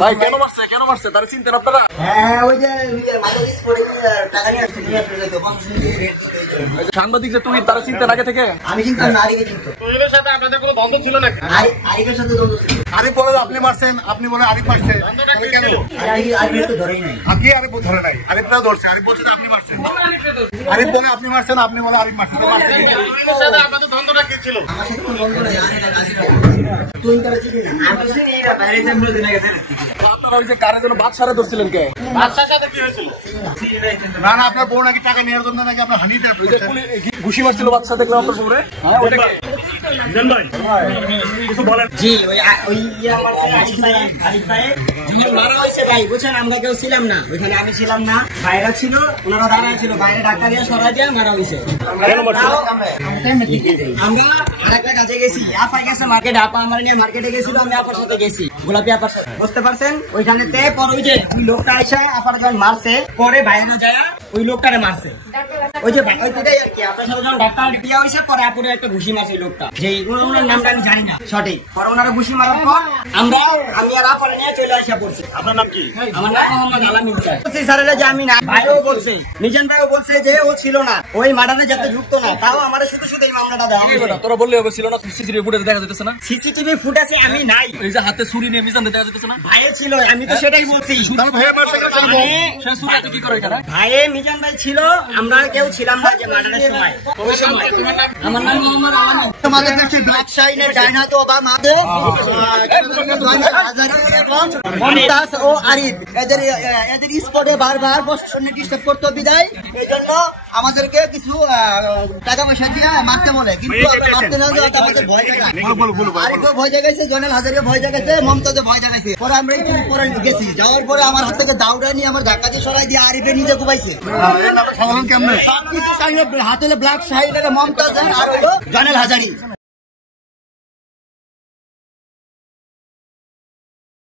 ভাই কেন মারছে তার চিন্তা আপনারা? হ্যাঁ ওই যে টাকা নিয়ে সাংবাদিক যে তুই তার চিন্তা আগে থেকে আমি কিন্তু নারীকে কিন্তু তুহিনের সাথে আপনাদের কোনো দ্বন্দ্ব ছিল নাকি? আরিফের সাথে দ্বন্দ্ব ছিল। আরিফ বলে আপনি মারছেন, আপনি বলে আরিফ মারছেন, কেন? আরিফের তো ধরেই নাই। কি আরিফ ধরে নাই? আরিফরাও ধরছে, আরিফ বলছে আপনি মারছেন। আরিফ বলে আপনি মারছেন, আপনি বলে আরিফ মারছেন। তুহিনের সাথে আপনাদের দ্বন্দ্বটা কি ছিল? আমার সাথে কোনো দ্বন্দ্ব নাই। তুই তারা চিনি না, আমি চিনি না। বাইরে যে আমরা দিনে গেছে আপনারা ওই যে কারের জন্য বাদশারে ধরছিলেন কে? বাদশার সাথে কি হয়েছিল? না না, আপনার বউ নাকি টাকা নেওয়ার জন্য নাকি আপনার হানিতে ঘুষি মারছিল বাদশা দেখলাম আপনার পরে। হ্যাঁ ওটা কে? জি ওই আমার আরিফ ভাই যখন মারা হয়েছে ভাই বুঝছেন, আমরা কেউ ছিলাম না ওইখানে, আমি ছিলাম না, বাইরে ছিল, ওনারা দাঁড়ায় ছিল, বাইরে ডাক্তার দিয়ে সরাই দিয়ে মারা হয়েছে। আমরা আরেকটা কাজে গেছি, আপা গেছে মার্কেটে, আপা আমার নিয়ে মার্কেটে গেছিল, আমি আপার সাথে গেছি, গোলাপি আপার সাথে, বুঝতে পারছেন? ওইখানেতে পরে ওই যে ওই লোকটা এসে আপার যখন মারছে, পরে বাইরে যায় ওই লোকটারে মারছে, ওই যে ওইটাই আর কি। আপনার সাথে যখন ডাক্তার দেওয়া হয়েছে পরে আপুরে একটা ঘুষি মারছে ওই লোকটা, যে ওনার নামটা আমি জানি না সঠিক, পরে ওনারা ঘুষি মারার পর আমি আর আপারে নিয়ে চলে আসা পড়ছি। আপনার নাম কি? আমার নাম মোহাম্মদ আলামিন স্যার। বলছি স্যারেরা যে আমি না, ভাইও বলছে, মিজান ভাইও বলছে যে ও ছিল না, ওই মার্ডারে যাতে যুক্ত না, তাও আমার শুধু শুধু এই মামলাটা দেওয়া হয়েছে। তোরা বললে হবে ছিল না? সিসিটিভি ফুটেজে দেখা যাচ্ছে না? সিসিটিভি ফুটেজে আমি নাই। এই যে হাতে ছুরি নিয়ে মিজান দেখা যাচ্ছে না? ভাইয়ে ছিল, আমি তো সেটাই বলছি। কি করে এখানে? ভাইয়ে মিজান ভাই ছিল, আমরা কেউ ছিলাম না যে মার্ডারের সময়। আমার নাম মোহাম্মদ আলামিন। তোমাদের কাছে ব্ল্যাক শাইনের ডাইনাতো বা মাদে মমতাজ ও আরিফ এদের স্পটে বারবার প্রশাসনে ডিস্টার্ব করতে বিদায়, এই জন্য আমাদেরকে কিছু টাকা পয়সা দিয়ে মারতে বলে, কিন্তু মারতে না দিয়ে আমাদের ভয় জায়গা, আরিফও ভয় জায়গাছে, জনেল হাজারে ভয় জায়গাছে, মমতাজে ভয় জায়গাছে। পরে আমরা একটু পরে গেছি, যাওয়ার পরে আমার হাত থেকে দাউড়া নিয়ে আমার ধাক্কা দিয়ে সরাই দিয়ে আরিফে নিজে ঘুমাইছে। হাত হলে ব্ল্যাক শাহিন, মমতাজ আর হলো জনেল হাজারি।